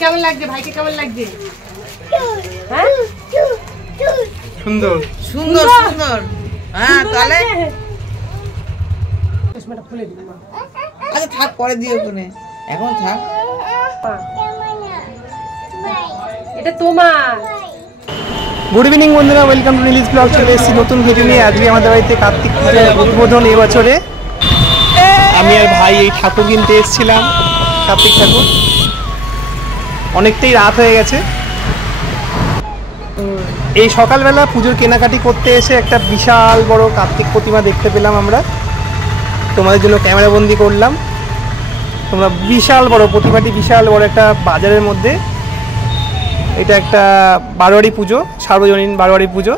কেমন লাগছে ভাইকে? কেমন লাগছে? হ্যাঁ সুন্দর সুন্দর সুন্দর। হ্যাঁ তাহলে চশমাটা খুলে দিই মা। আচ্ছা থাক, পরে দিও ওখানে, এখন থাক। এটা তোমার। গুড ইভিনিং বন্ধুরা, ওয়েলকাম টু নীলিস ব্লগ। চলে এসেছি নতুন ভিডিও নিয়ে। আজকে আমাদের বাড়িতে কার্তিক পূজার উদ্বোধন এবছরে। আমি আর ভাই এই ঠাকুর কিনতে এসেছিলাম, কার্তিক ঠাকুর। অনেকটাই রাত হয়ে গেছে। এই সকালবেলা পুজোর কেনাকাটি করতে এসে একটা বিশাল বড় কার্তিক প্রতিমা দেখতে পেলাম আমরা। তোমাদের জন্য ক্যামেরাবন্দি করলাম। তোমরা বিশাল বড় প্রতিমাটি, বিশাল বড় একটা বাজারের মধ্যে। এটা একটা বারোয়ারি পুজো, সার্বজনীন বারোয়ারি পুজো।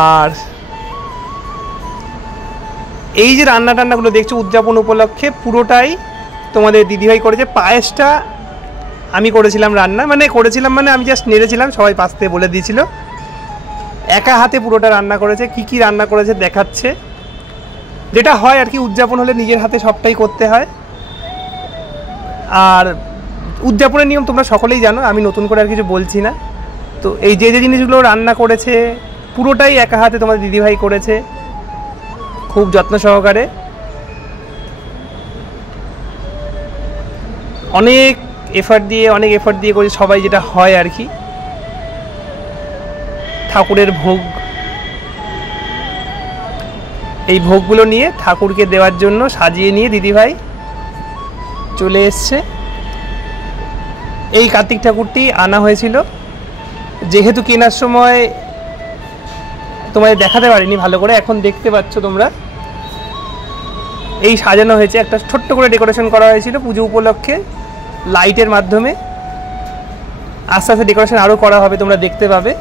আর এই যে রান্না টান্নাগুলো দেখছো উদযাপন উপলক্ষে, পুরোটাই তোমাদের দিদিভাই করেছে। পায়েসটা আমি করেছিলাম রান্না, মানে আমি জাস্ট নেড়েছিলাম, সবাই পাশ থেকে বলে দিয়েছিল। একা হাতে পুরোটা রান্না করেছে। কি কি রান্না করেছে দেখাচ্ছে। যেটা হয় আর কি, উদযাপন হলে নিজের হাতে সবটাই করতে হয়। আর উদযাপনের নিয়ম তোমরা সকলেই জানো, আমি নতুন করে আর কিছু বলছি না। তো এই যে যে জিনিসগুলো রান্না করেছে পুরোটাই একা হাতে তোমাদের দিদিভাই করেছে, খুব যত্ন সহকারে। অনেক এফার্ট দিয়ে করেছে সবাই, যেটা হয় আর কি। ঠাকুরের ভোগ, এই ভোগগুলো নিয়ে ঠাকুরকে দেওয়ার জন্য সাজিয়ে নিয়ে দিদিভাই চলে এসছে। এই কার্তিক ঠাকুরটি আনা হয়েছিল, যেহেতু কেনার সময় তোমাদের দেখাতে পারিনি ভালো করে, এখন দেখতে পাচ্ছ তোমরা। এই সাজানো হয়েছে, একটা ছোট্ট করে ডেকোরেশন করা হয়েছিল পুজো উপলক্ষে লাইটের মাধ্যমে। আস্তে আস্তে ডেকোরেশন আরও করা হবে, তোমরা দেখতে পাবে।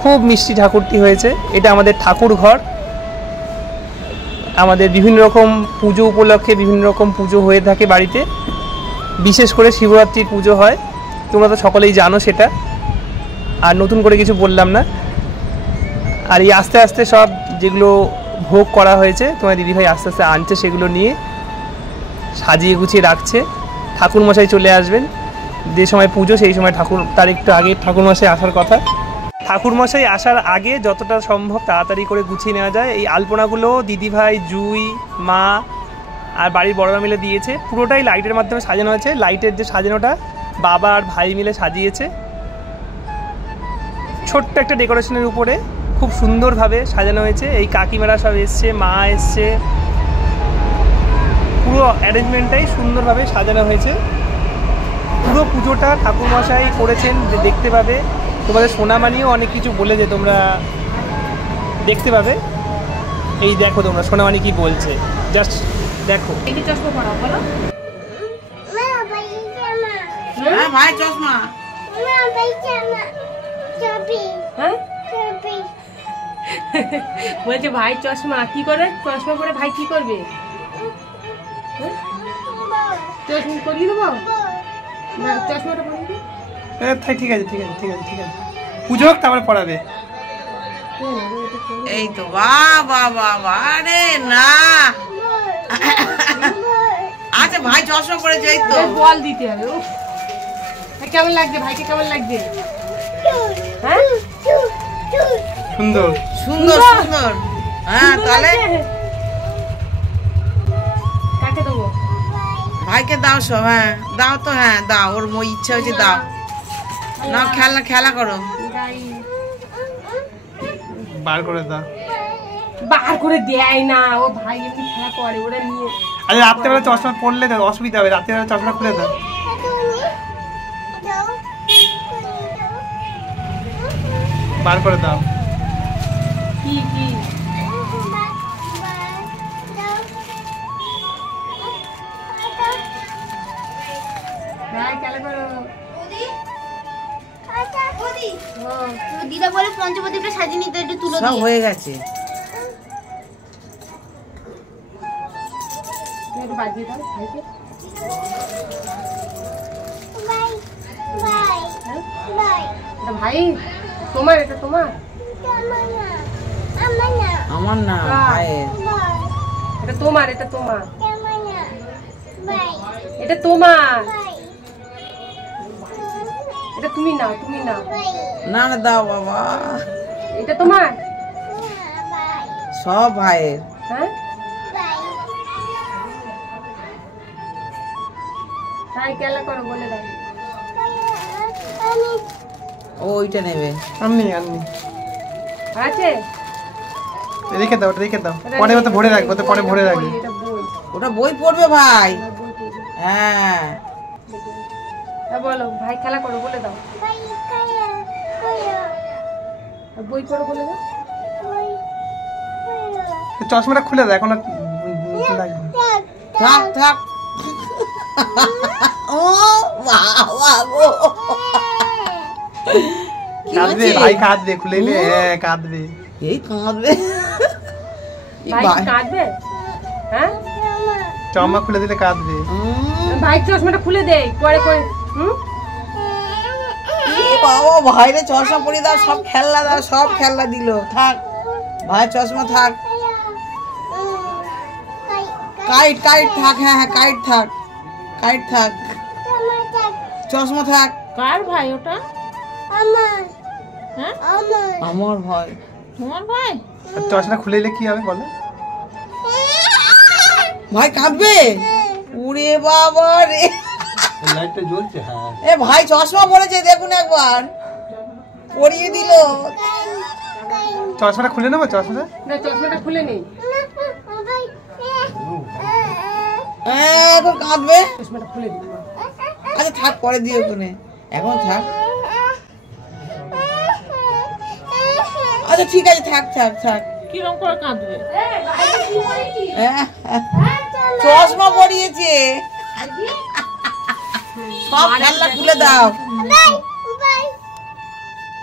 খুব মিষ্টি ঠাকুরটি হয়েছে। এটা আমাদের ঠাকুর ঘর। আমাদের বিভিন্ন রকম পুজো উপলক্ষে বিভিন্ন রকম পুজো হয়ে থাকে বাড়িতে, বিশেষ করে শিবরাত্রির পুজো হয়। তোমরা তো সকলেই জানো সেটা, আর নতুন করে কিছু বললাম না। আর এই আস্তে আস্তে সব যেগুলো ভোগ করা হয়েছে তোমার দিদিভাই আস্তে আস্তে আনছে, সেগুলো নিয়ে সাজিয়ে গুছিয়ে রাখছে। ঠাকুরমশাই চলে আসবেন যে সময় পুজো, সেই সময় তার একটু আগে ঠাকুরমশাই আসার কথা। ঠাকুরমশাই আসার আগে যতটা সম্ভব তাড়াতাড়ি করে গুছিয়ে নেওয়া যায়। এই আলপনাগুলো দিদিভাই, জুই, মা আর বাড়ির বড়রা মিলে দিয়েছে। পুরোটাই লাইটের মাধ্যমে সাজানো হয়েছে। লাইটের যে সাজানোটা বাবা আর ভাই মিলে সাজিয়েছে। ছোট্ট একটা ডেকোরেশনের উপরে খুব সুন্দরভাবে সাজানো হয়েছে। এই কাকিমারা সব এসছে, মা এসছে, পুরো অ্যারেঞ্জমেন্টটাই সুন্দরভাবে সাজানো হয়েছে। পুরো পুজোটা ঠাকুরমশাই করেছেন, দেখতে পাবে। তোমাদের সোনামানিও অনেক কিছু বলেছে, তোমরা দেখতে পাবে। এই দেখো তোমরা সোনামানি কি বলছে, জাস্ট দেখো। ভাই চশমা, বলছে ভাই চশমা কি করে, চশমা পরে ভাই কি করবে? চশমা করিয়ে দেবো, চশমাটা পরিয়ে দিই। ঠিক আছে পুজো হোক তারপরে পড়াবে। এই তো বাবা রে না। আচ্ছা ভাই চশমা পরেছে, এই তো বল দিতে হবে। কেমন লাগছে ভাইকে? কেমন লাগছে? হ্যাঁ সুন্দর সুন্দর সুন্দর। হ্যাঁ তাহলে কাকে দেবো? ভাইকে দাও সব। হ্যাঁ দাও তো, হ্যাঁ দাও, ওর ইচ্ছা হয়েছে দাও। না খেলা করো, বার করে দাও। বার করে দেয় না, ও ভাই এমনি খেলা করে, ওরা নিয়ে। আরে রাত্রেবেলা চশমা পরলে তো অসুবিধা হবে, রাত্রেবেলা চশমা খুলে দাও। বার করে দাও। কি দিদা বলে পঞ্চপ্রদীপটা সাজিয়ে নিতে, একটু তুলে সব হয়ে গেছে। বাজিয়ে দাও ভাইকে। ভাই তোমার, এটা তোমার, আমার না ভাইয়ের। এটা তোমার, এটা তোমার, এটা তোমার। তুমি না, তুমি না। না না দাও বাবা, এটা তোমার সব ভাইয়ের। হ্যাঁ তাই কেলা করো বলে দাও। ও ওইটা নেবে। আমি আছে রেখে দাও, রেখে দাও, পরে মতো ভরে রাখবো, তো পরে ভরে রাখবো। এটা বই, ওটা বই পড়বে ভাই। বই পড়বে। হ্যাঁ বলো ভাই খেলা করো বলে দাও। বই পড়ো বলে দাও। চশমাটা খুলে দাও, এখন আর লাগবে। থাক থাক। ও বাবা গো, কি কাঁদবে হচ্ছে? ভাই, কাঁদবে, খুলে নে। হ্যাঁ কাঁদবে, এই কাঁদবে। এই ভাই ভাই- কাঁদবে? হ্যাঁ চশমা খুলে দিলে কাঁদবে। ভাই চশমাটা খুলে দেই পরে করে। এ বাবা, ভাইরে চশমা পরিয়ে দাও, সব খেলনা দাও, সব খেলনা দিল। থাক ভাই, চশমা থাক। কাইট কাইট থাক। হ্যাঁ হ্যাঁ কাইট থাক, কাইট থাক, চশমা থাক। কার ভাই ওটা? হ্যাঁ আমার ভাই। তোমার ভাই? আর চশমাটা খুলে দিলে কি হবে বলো? ভাই কাঁদবে? উরে বাবা রে, লাইটটা জ্বলছে। হ্যাঁ এ ভাই চশমা পরেছে, দেখুন একবার পরিয়ে দিল। চশমাটা খুলে নেবো, চশমাটা না চশমাটা খুলে নেই, এখন কাঁদবে। চশমাটা খুলে দিই। আচ্ছা থাক, পরে দিও ওখানে, এখন থাক। আচ্ছা ঠিক আছে, থাক থাক থাক। কিরম করে কাঁদবে? চশমা পরিয়েছে, সব খেলনা খুলে দাও।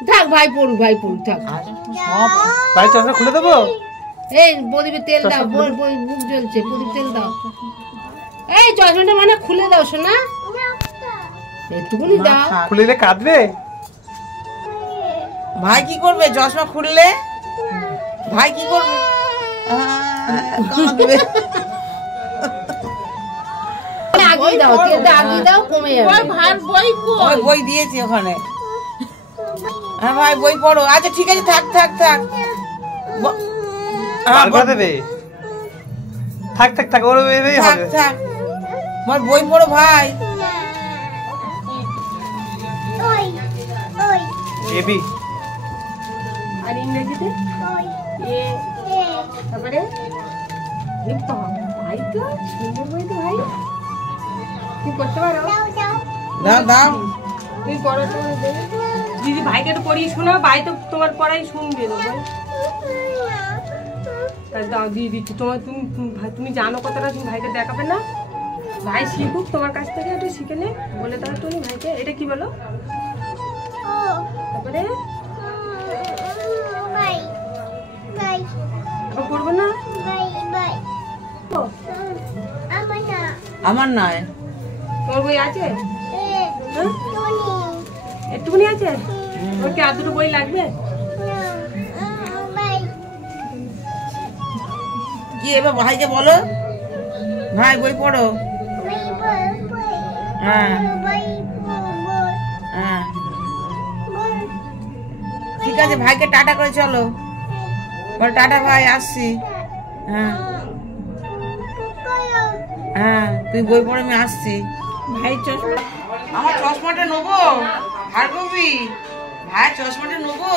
থাক ভাই পড়ু, ভাই পড়ু থাক। সব ভাই চশমা খুলে দেবো। এই প্রদীপে তেল দাও, বুক জ্বলছে, প্রদীপ তেল দাও। এই চশমাটা মানে খুলে দাও শোনা, একটুকুনি দাও। খুলে দিলে কাঁদবে। ভাই কি করবে চশমা খুললে? ভাই কি করবে? কাঁদবে। আগিয়ে দাও, তেলটা আগিয়ে দাও, কমে যাবে। ওই ভার বই কই? ওই বই দিয়েছি ওখানে। হ্যাঁ ভাই বই পড়ো। আচ্ছা ঠিক আছে, থাক থাক থাক। বার করে দেবে। থাক থাক থাক, ওর এবেই থাক হবে। থাক, আমার বই পড়ো ভাই। এবি আর ইংরেজিতে এ, তারপরে এ বাবা, ভাই তো সুন্দর বই তো ভাই, তুমি করতে পারো? দাও দাও। তুমি পড়ো তো দিদি, ভাইকে একটু পড়িয়ে শোনাও, ভাই তো তোমার পড়াই শুনবে। দাও দিয়ে দিচ্ছি তোমার, তুমি জানো কতটা, তুমি ভাইকে দেখাবে না? ভাই শিখুক তোমার কাছ থেকে, একটু শিখে নে, বলে দাও তুমি ভাইকে। এটা কি বলো? তারপরে আবার করবো না? আমার নয়, তোমার বই আছে? হ্যাঁ? একটুখানি আছে? ওর কি আর দুটো বই লাগবে? কি এবার ভাইকে বলো, ভাই বই পড়ো। হ্যাঁ হ্যাঁ ঠিক আছে, ভাইকে টাটা করে চলো। বল টাটা ভাই, আসছি। হ্যাঁ হ্যাঁ, তুই বই পড়ে, আমি আসছি। ভাই চশমা, আমার চশমাটা নেবো, হারবি ভাই, চশমাটা নেবো।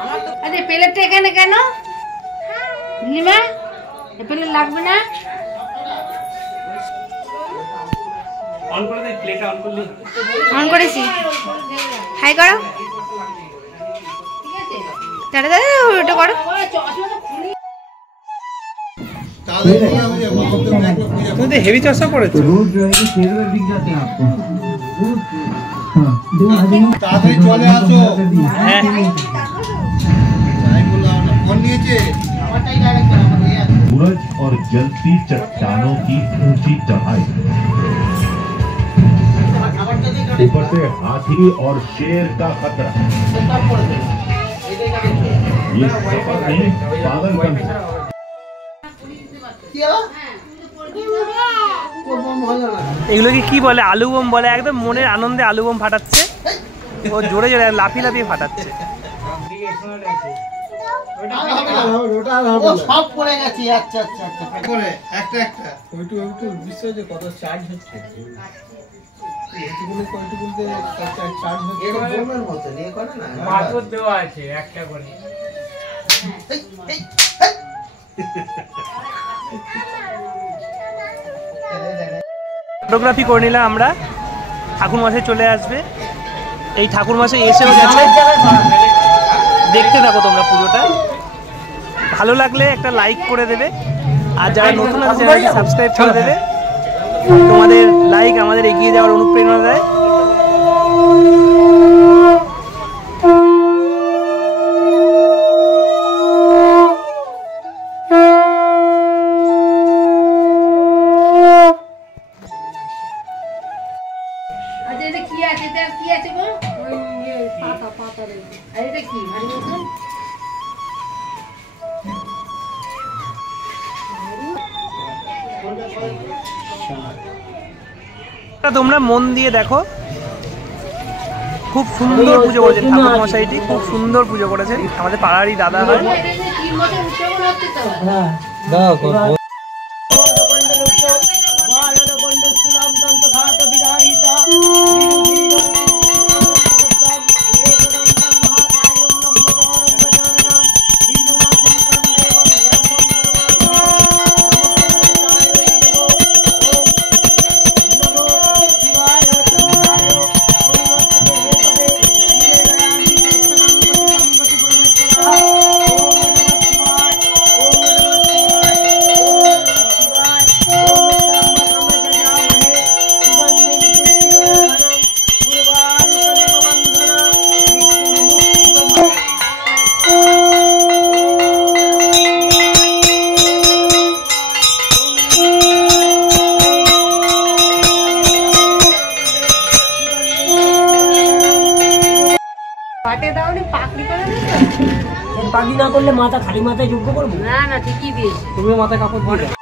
আমার তো আরে প্লেটটা এখানে কেন নিমা? প্লেট লাগবে না? অন করে দে, প্লেটা অন করলি। অন করেছি। হাই করো, দাঁড়া দাঁড়া, ওটা করো। তুমি তো হেভি চশমা পড়েছো। তাড়াতাড়ি চলে আসো। হ্যাঁ তাই বললাম না, ফোন নিয়েছে। सूरज और जलती चट्टानों की ऊंची चढ़ाई, ऊपर से हाथी और शेर का खतरा, ये सफर में पागलपन है। কি হলো? ও বন্ধ হলো না। এগুলোকে কি বলে? আলু বোম বলে। একদম মনের আনন্দে আলু বোম ফাটাচ্ছে ও, জোরে জোরে লাফিয়ে লাফিয়ে ফাটাচ্ছে। সব পড়ে গেছে। আচ্ছা আচ্ছা আচ্ছা করে একটা একটা ওইটু বিষয় যে কত চার্জ হচ্ছে, এইটুকুনি কয়টুকুতে চার্জ হচ্ছে বোমের মতো নিয়ে করে না, পাথর দেওয়া আছে একটা করে। ফটোগ্রাফি করে নিলাম আমরা। ঠাকুর মাসে চলে আসবে, এই ঠাকুর মাসে এসেও গেছে। দেখতে থাকো তোমরা পুজোটা, ভালো লাগলে একটা লাইক করে দেবে, আর যারা নতুন আছে চ্যানেলটি সাবস্ক্রাইব করে দেবে। তোমাদের লাইক আমাদের এগিয়ে যাওয়ার অনুপ্রেরণা দেয়। আচ্ছা এটা কি আছে? এটা কি আছে গো? ওই পাতা পাতা রে। আর এটা কি ভারী মতন? তোমরা মন দিয়ে দেখো, খুব সুন্দর পুজো করেছেন ঠাকুর মশাইটি, খুব সুন্দর পুজো করেছেন। আমাদের পাড়ারই দাদা হয়। এটা যে 3 বছর উৎসব হচ্ছে তো। পাগড়ি না করলে মাথা খালি মাথায় যোগ্য করবো না না ঠিকই দিয়েছে। তুমি মাথায় কাপড় দিয়ে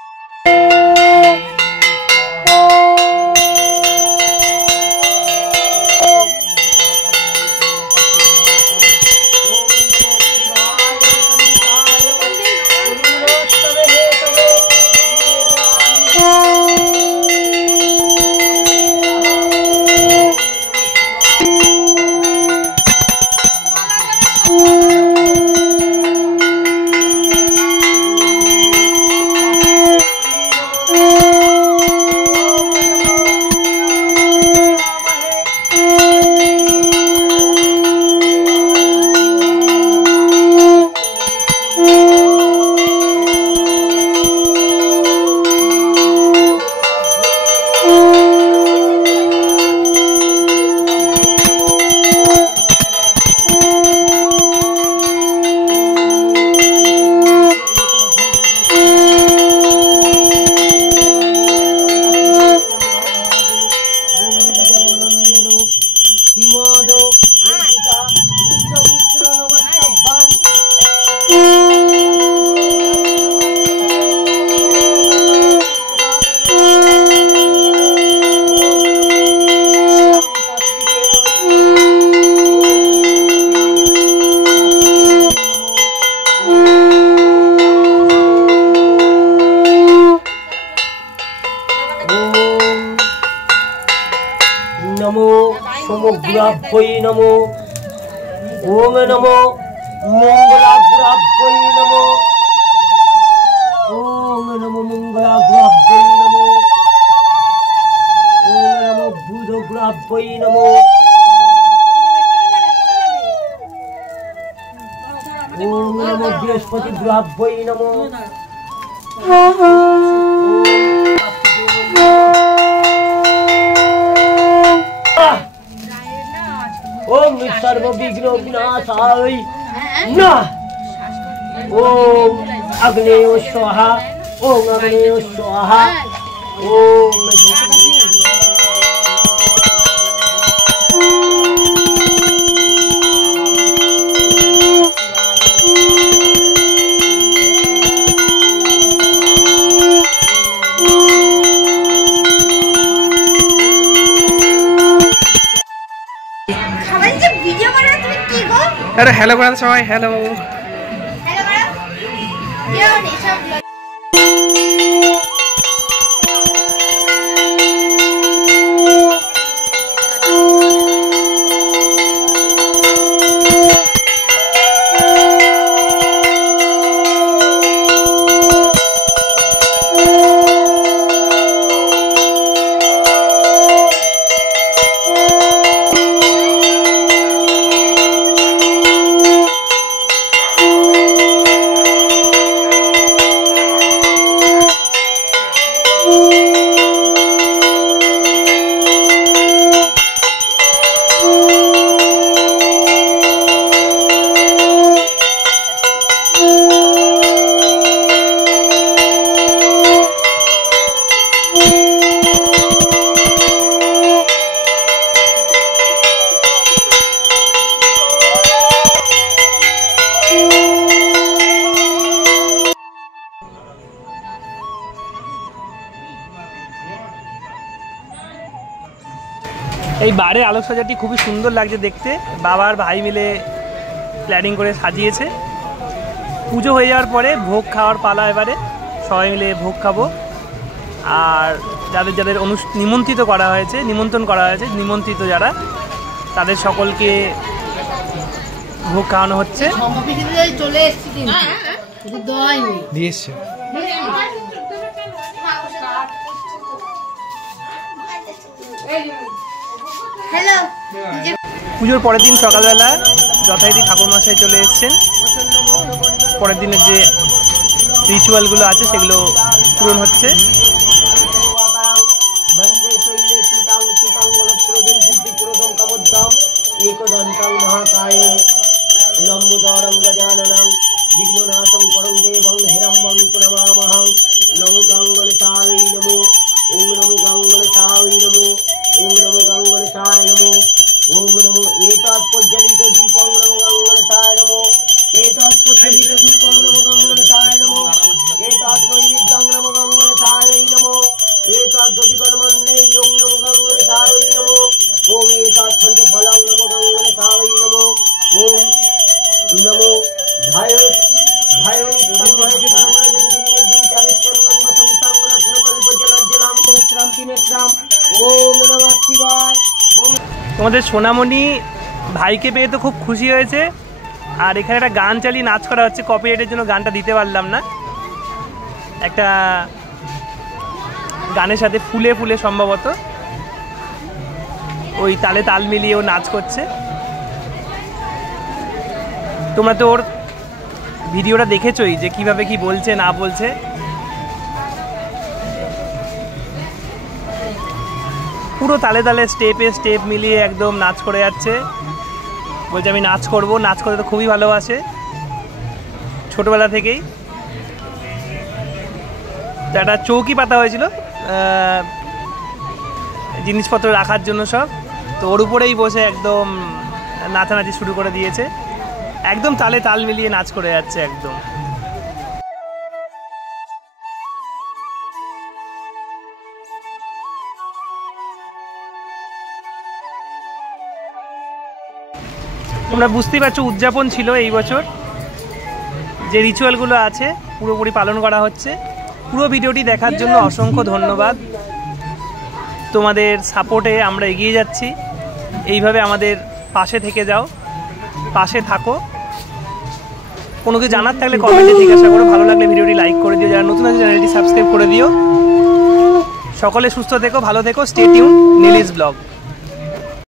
नमो सोमग्राभ्यै नमो ओम नमो मंगलाग्राभ्यै नमो ओम नमो मंगलाग्राभ्यै नमो ओम नमो बुधग्राभ्यै नमो ओम नमो बृहस्पतिग्राभ्यै नमो ओम सर्वविघ्न विनाशाय नमः ओम अग्नेय स्वाहा ओम अग्नेय स्वाहा ओम আরে হ্যালো করেন সবাই, হ্যালো। এই বাড়ির আলোকসজ্জাটি খুবই সুন্দর লাগছে দেখতে। বাবা আর ভাই মিলে প্ল্যানিং করে সাজিয়েছে। পুজো হয়ে যাওয়ার পরে ভোগ খাওয়ার পালা, এবারে সবাই মিলে ভোগ খাবো। আর যাদের যাদের নিমন্ত্রণ করা হয়েছে, নিমন্ত্রিত যারা, তাদের সকলকে ভোগ খাওয়ানো হচ্ছে। চলে এসছি দিয়েছে। পুজোর পরের দিন সকালবেলা যথারীতি ঠাকুরমশাই চলে এসছেন। পরের দিনের যে রিচুয়ালগুলো আছে সেগুলো পূরণ হচ্ছে। তোমাদের সোনামণি ভাইকে পেয়ে তো খুব খুশি হয়েছে। আর এখানে একটা গান চালিয়ে নাচ করা হচ্ছে, কপিরাইটের জন্য গানটা দিতে পারলাম না। একটা গানের সাথে ফুলে ফুলে সম্ভবত ওই তালে তাল মিলিয়ে ও নাচ করছে। তোমরা তো ওর ভিডিওটা দেখেছই যে কিভাবে কি বলছে না বলছে। পুরো তালে তালে স্টেপ মিলিয়ে একদম নাচ করে যাচ্ছে। বলছে আমি নাচ করব, নাচ করতে তো খুবই ভালোবাসে ছোটবেলা থেকেই। তো একটা চৌকি পাতা হয়েছিল জিনিসপত্র রাখার জন্য সব, তো ওর উপরেই বসে একদম নাচানাচি শুরু করে দিয়েছে। একদম তালে তাল মিলিয়ে নাচ করে যাচ্ছে একদম। তোমরা বুঝতেই পারছো উদযাপন ছিল এই বছর। যে রিচুয়ালগুলো আছে পুরোপুরি পালন করা হচ্ছে। পুরো ভিডিওটি দেখার জন্য অসংখ্য ধন্যবাদ। তোমাদের সাপোর্টে আমরা এগিয়ে যাচ্ছি। এইভাবে আমাদের পাশে থেকে যাও, পাশে থাকো। কোনো কিছু জানার থাকলে কমেন্টে জিজ্ঞাসা করো। ভালো লাগলে ভিডিওটি লাইক করে দিও। যারা নতুন আছে চ্যানেলটি সাবস্ক্রাইব করে দিও। সকলে সুস্থ থেকো, ভালো থেকো। স্টে টিউন, নীলিস ব্লগ।